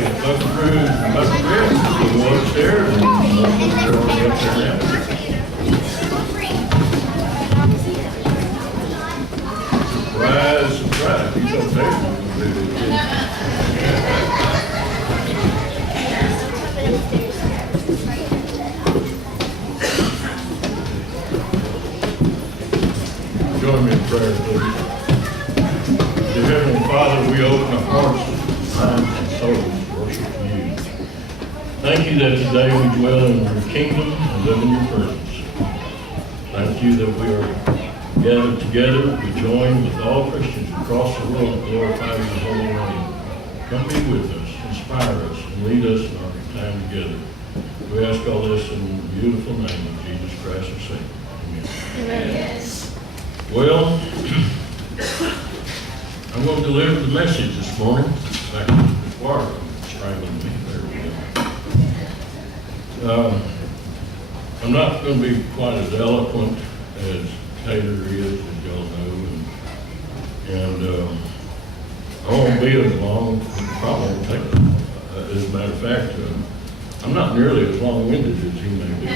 Buck Cruz and Buck Chris will go upstairs and they'll be up there now. Surprise, surprise. He's up there. Join me in prayer, please. Dear Heavenly Father, we open our hearts, minds, and souls to worship you. Thank you that today we dwell in your kingdom and live in your presence. Thank you that we are gathered together. We join with all Christians across the world to glorify your holy name. Come be with us, inspire us, and lead us in our time together. We ask all this in the beautiful name of Jesus Christ our Savior. Amen. Amen. Well, I'm going to deliver the message this morning. Back to the choir, strangling me. There we go. I'm not going to be quite as eloquent as Taylor is, as y'all know, and I won't be as long. Probably won't take it. As a matter of fact, I'm not nearly as long-winded as he may be.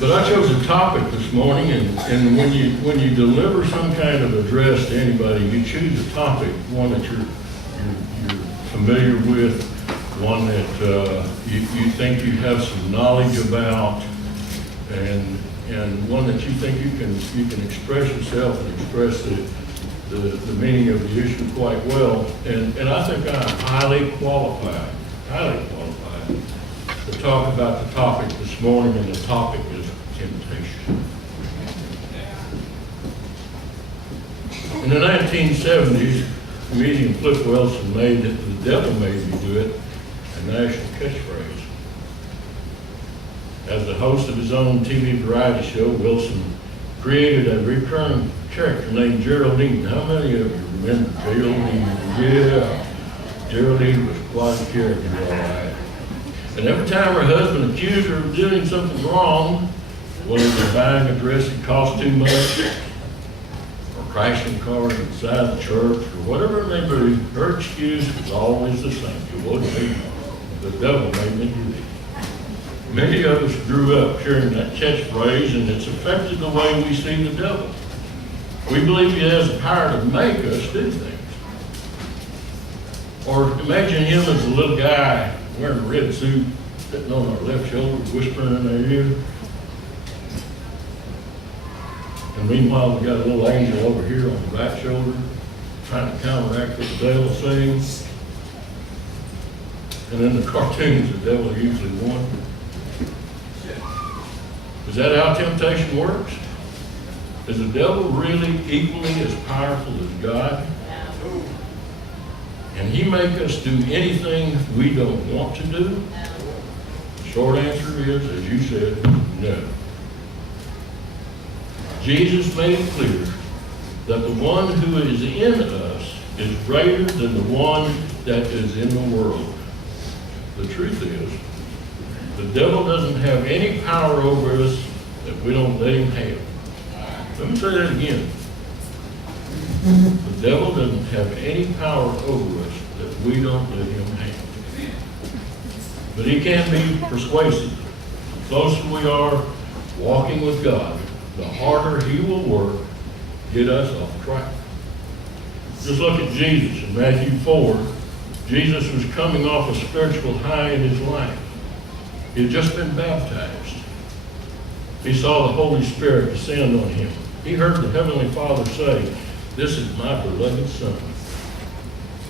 But I chose a topic this morning, and when you deliver some kind of address to anybody, you choose a topic, one that you're familiar with, one that you think you have some knowledge about, and one that you think you can express yourself and express the meaning of the issue quite well. And I think I'm highly qualified to talk about the topic this morning, and the topic is temptation. In the 1970s, comedian Flip Wilson made it, "The Devil Made Me Do It," a national catchphrase. As the host of his own TV variety show, Wilson created a recurring character named Geraldine. How many of you remember Geraldine? Yeah, Geraldine was quite a character, all right. And every time her husband accused her of doing something wrong, whether it was buying a dress that cost too much, or crashing cars inside the church, or whatever it may be, her excuse was always the same. It wasn't me. The devil made me do it. Many of us grew up hearing that catchphrase, and it's affected the way we see the devil. We believe he has the power to make us do things. Or imagine him as a little guy wearing a red suit, sitting on our left shoulder, whispering in their ear. And meanwhile, we got a little angel over here on the right shoulder, trying to counteract what the devil sings. And in the cartoons, the devil usually won. Is that how temptation works? Is the devil really equally as powerful as God? Can he make us do anything we don't want to do? The short answer is, as you said, no. Jesus made it clear that the one who is in us is greater than the one that is in the world. The truth is, the devil doesn't have any power over us that we don't let him have. Let me say that again. The devil doesn't have any power over us that we don't let him have. But he can be persuasive. The closer we are walking with God, the harder he will work to get us off track. Just look at Jesus in Matthew 4. Jesus was coming off a spiritual high in his life. He had just been baptized. He saw the Holy Spirit descend on him. He heard the Heavenly Father say, "This is my beloved Son.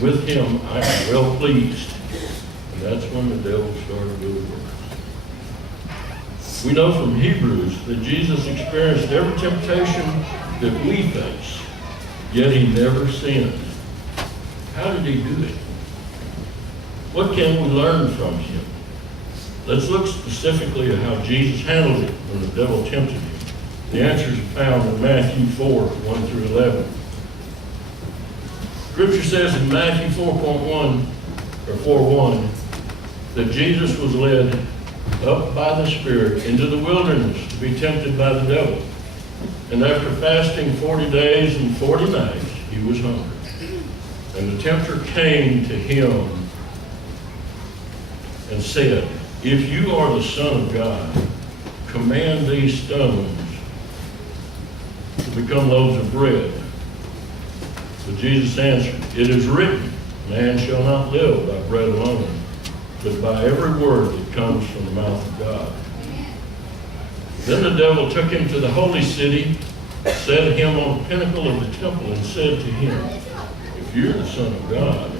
With him I am well pleased." And that's when the devil started to work. We know from Hebrews that Jesus experienced every temptation that we face, yet he never sinned. How did he do it? What can we learn from him? Let's look specifically at how Jesus handled it when the devil tempted him. The answers are found in Matthew 4, 1 through 11. Scripture says in Matthew 4:1 that Jesus was led up by the Spirit into the wilderness to be tempted by the devil. And after fasting 40 days and 40 nights, he was hungry. And the tempter came to him and said, if you are the Son of God, command these stones to become loaves of bread. But Jesus answered, it is written, man shall not live by bread alone, but by every word that comes from the mouth of God. Then the devil took him to the holy city, set him on the pinnacle of the temple, and said to him, if you're the Son of God,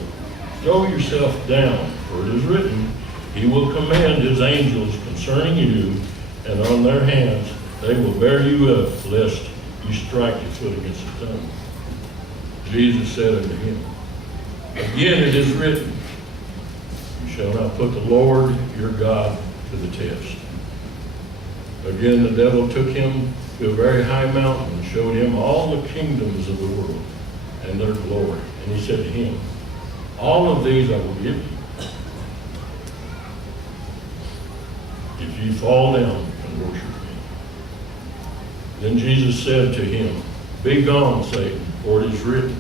throw yourself down, for it is written, he will command his angels concerning you, and on their hands they will bear you up, lest you strike your foot against the stone. Jesus said unto him, again it is written, you shall not put the Lord your God to the test. Again the devil took him to a very high mountain and showed him all the kingdoms of the world and their glory. And he said to him, all of these I will give you, if you fall down and worship me. Then Jesus said to him, be gone, Satan, for it is written,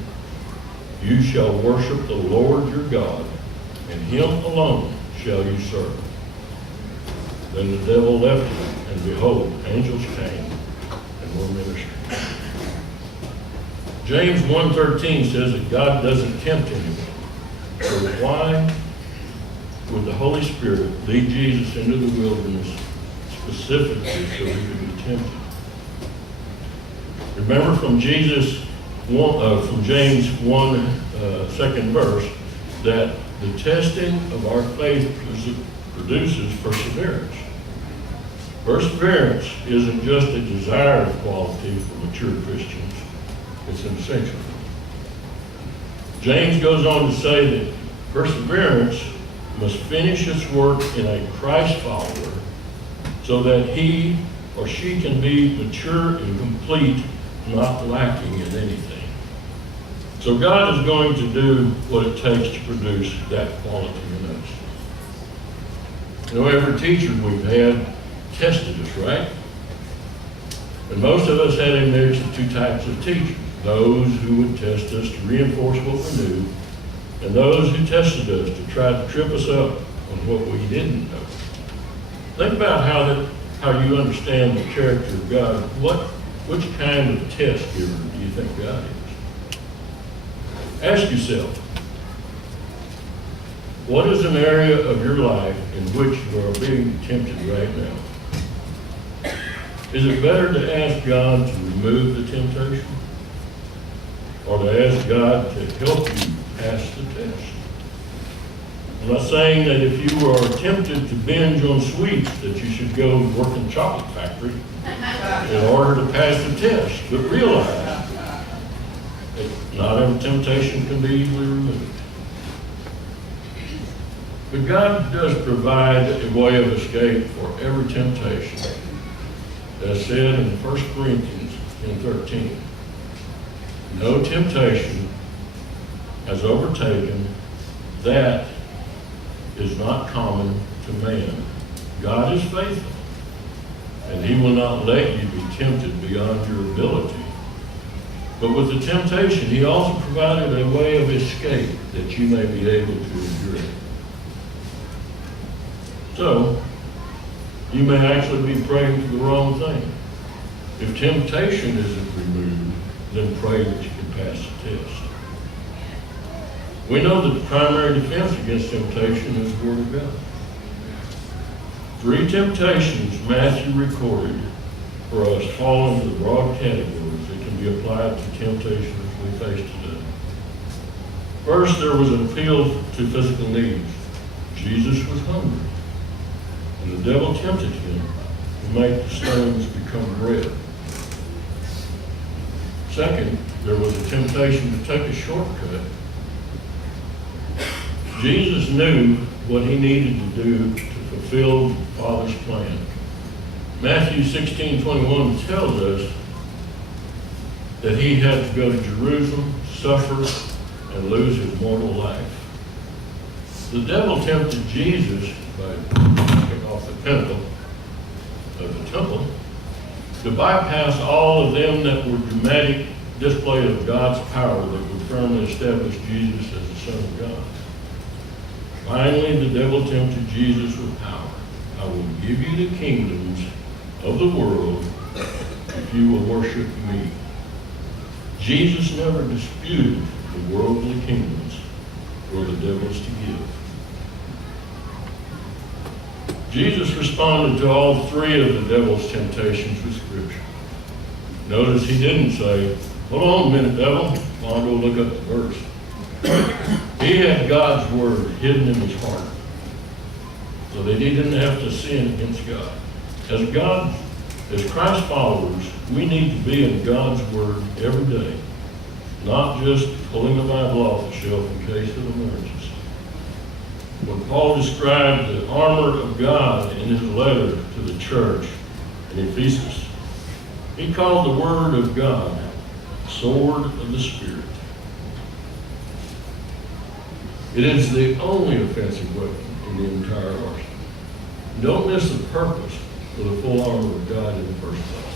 you shall worship the Lord your God, and him alone shall you serve. Then the devil left him, and behold, angels came and were ministering. James 1:13 says that God doesn't tempt anyone. So why would the Holy Spirit lead Jesus into the wilderness specifically so he could be tempted? Remember from James 1, second verse, that the testing of our faith produces perseverance. Perseverance isn't just a desired quality for mature Christians, it's an essential. James goes on to say that perseverance must finish its work in a Christ follower so that he or she can be mature and complete, not lacking in anything. So God is going to do what it takes to produce that quality in us. You know, every teacher we've had tested us, right? And most of us had a mix of two types of teachers. Those who would test us to reinforce what we knew, and those who tested us to try to trip us up on what we didn't know. Think about how you understand the character of God. Which kind of test giver do you think God is? Ask yourself, what is an area of your life in which you are being tempted right now? Is it better to ask God to remove the temptation, or to ask God to help you pass the test? I'm not saying that if you are tempted to binge on sweets that you should go and work in a chocolate factory in order to pass the test, but realize that not every temptation can be easily removed. But God does provide a way of escape for every temptation. As said in 1 Corinthians 10:13, no temptation has overtaken that is not common to man. God is faithful, and he will not let you be tempted beyond your ability. But with the temptation, he also provided a way of escape that you may be able to endure it. So, you may actually be praying for the wrong thing. If temptation isn't removed, then pray that you can pass the test. We know that the primary defense against temptation is the Word of God. 3 temptations Matthew recorded for us fall into the broad categories that can be applied to temptations we face today. First, there was an appeal to physical needs. Jesus was hungry, and the devil tempted him to make the stones become bread. Second, there was a temptation to take a shortcut. Jesus knew what he needed to do to fulfill the Father's plan. Matthew 16:21 tells us that he had to go to Jerusalem, suffer, and lose his mortal life. The devil tempted Jesus by knocking off the pinnacle of the temple to bypass all of them that were dramatic display of God's power that would firmly established Jesus as the Son of God. Finally, the devil tempted Jesus with power. I will give you the kingdoms of the world if you will worship me. Jesus never disputed the worldly kingdoms for the devils to give. Jesus responded to all three of the devil's temptations with Scripture. Notice he didn't say, hold on a minute, devil, while I go look up the verse. He had God's word hidden in his heart, so that he didn't have to sin against God. As Christ followers, we need to be in God's word every day, not just pulling the Bible off the shelf in case of emergency. When Paul described the armor of God in his letter to the church in Ephesus, he called the word of God the sword of the Spirit. It is the only offensive weapon in the entire arsenal. Don't miss the purpose for the full armor of God in the first place.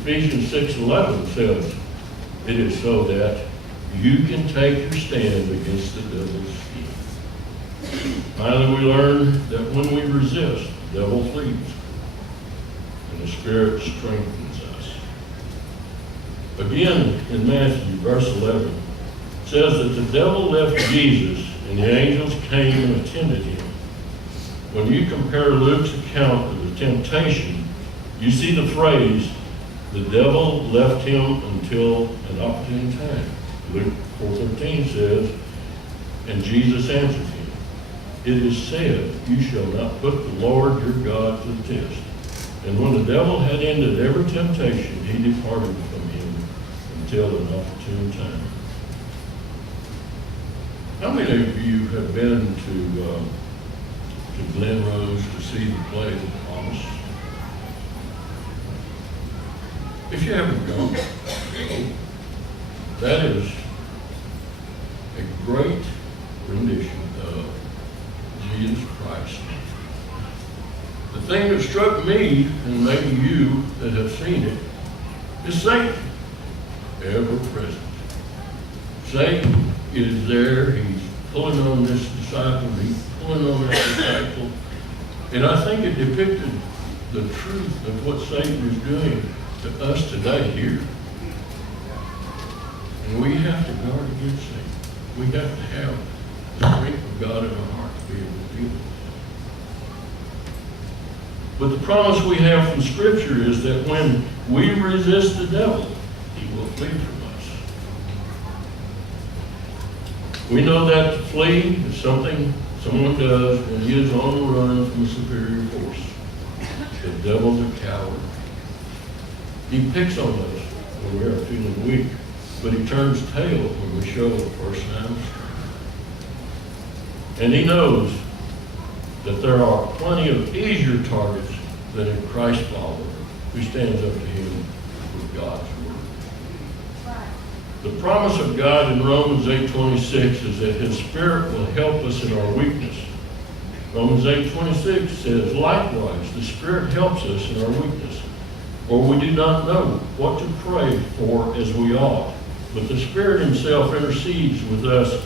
Ephesians 6:11 says, it is so that you can take your stand against the devil's scheme. Finally, we learn that when we resist, the devil flees, and the Spirit strengthens us. Again, in Matthew, verse 11, says that the devil left Jesus, and the angels came and attended him. When you compare Luke's account of the temptation, you see the phrase, the devil left him until an opportune time. Luke 4:13 says, and Jesus answered him, it is said, you shall not put the Lord your God to the test. And when the devil had ended every temptation, he departed from him until an opportune time. How many of you have been to Glen Rose to see the play The Promise? If you haven't gone, that is a great rendition of Jesus Christ. The thing that struck me, and maybe you that have seen it, is Satan, ever present. Satan is there, he's pulling on this disciple, he's pulling on that disciple, and I think it depicted the truth of what Satan is doing to us today here. And we have to guard against Satan. We have to have the strength of God in our heart to be able to deal with it. But the promise we have from Scripture is that when we resist the devil, he will flee from us. We know that to flee is something someone does when he is on the run from a superior force. The devil's a coward. He picks on us when we are feeling weak, but he turns tail when we show the first sign of strength. And he knows that there are plenty of easier targets than a Christ follower who stands up to him with God's word. The promise of God in Romans 8:26 is that his Spirit will help us in our weakness. Romans 8:26 says, likewise, the Spirit helps us in our weakness. For we do not know what to pray for as we ought, but the Spirit himself intercedes with us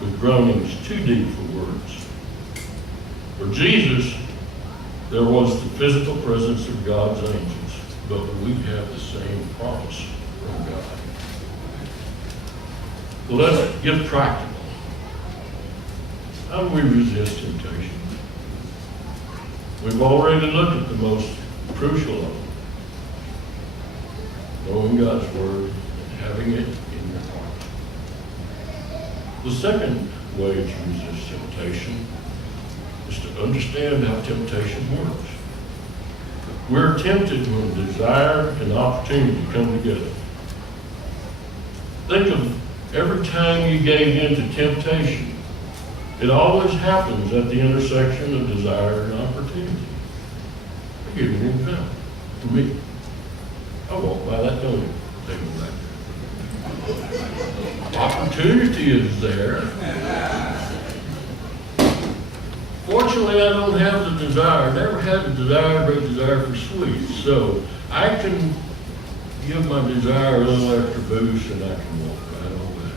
with groanings too deep for words. For Jesus, there was the physical presence of God's angels, but we have the same promise from God. So let's get practical. How do we resist temptation? We've already looked at the most crucial of them. Knowing God's word and having it in your heart. The second way to resist temptation is to understand how temptation works. We're tempted when desire and opportunity come together. Think of every time you gave in to temptation. It always happens at the intersection of desire and opportunity. I'll give you an example. For me, I walk by that donut table back there. Opportunity is there. Fortunately, I don't have the desire. Never had the desire, great desire for sweets. So I can give my desire a little extra boost and I can walk right over that.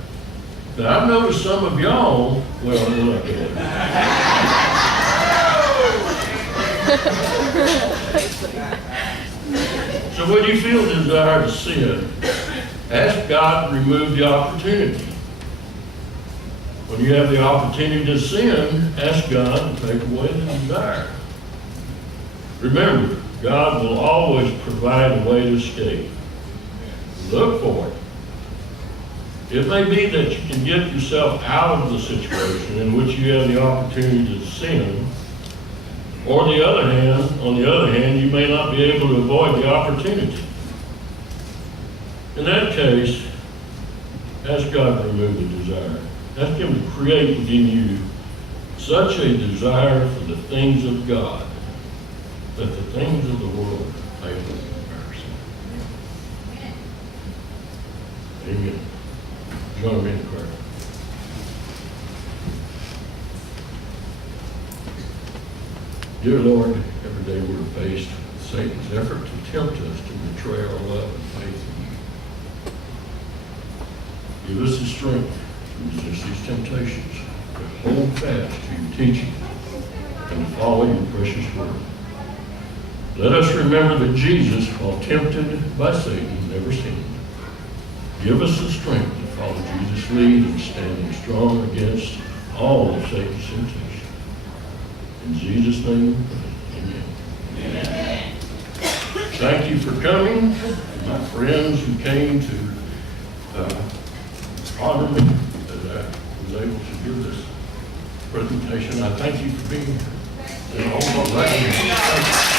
Now, I've noticed some of y'all, well, we'll not go there. So when you feel the desire to sin, ask God to remove the opportunity. When you have the opportunity to sin, ask God to take away the desire. Remember, God will always provide a way to escape. Look for it. It may be that you can get yourself out of the situation in which you have the opportunity to sin, or on the other hand, you may not be able to avoid the opportunity. In that case, ask God to remove the desire. Ask Him to create within you such a desire for the things of God that the things of the world pale in comparison. Amen. Join me in prayer. Dear Lord, every day we're faced with Satan's effort to tempt us to betray our love and faith in you. Give us the strength to resist these temptations, to hold fast to your teaching, and to follow your precious word. Let us remember that Jesus, while tempted by Satan, never sinned. Give us the strength to follow Jesus' lead and standing strong against all of Satan's temptations. In Jesus' name, amen. Amen. Thank you for coming, my friends who came to honor me that I was able to give this presentation. I thank you for being here. And all right.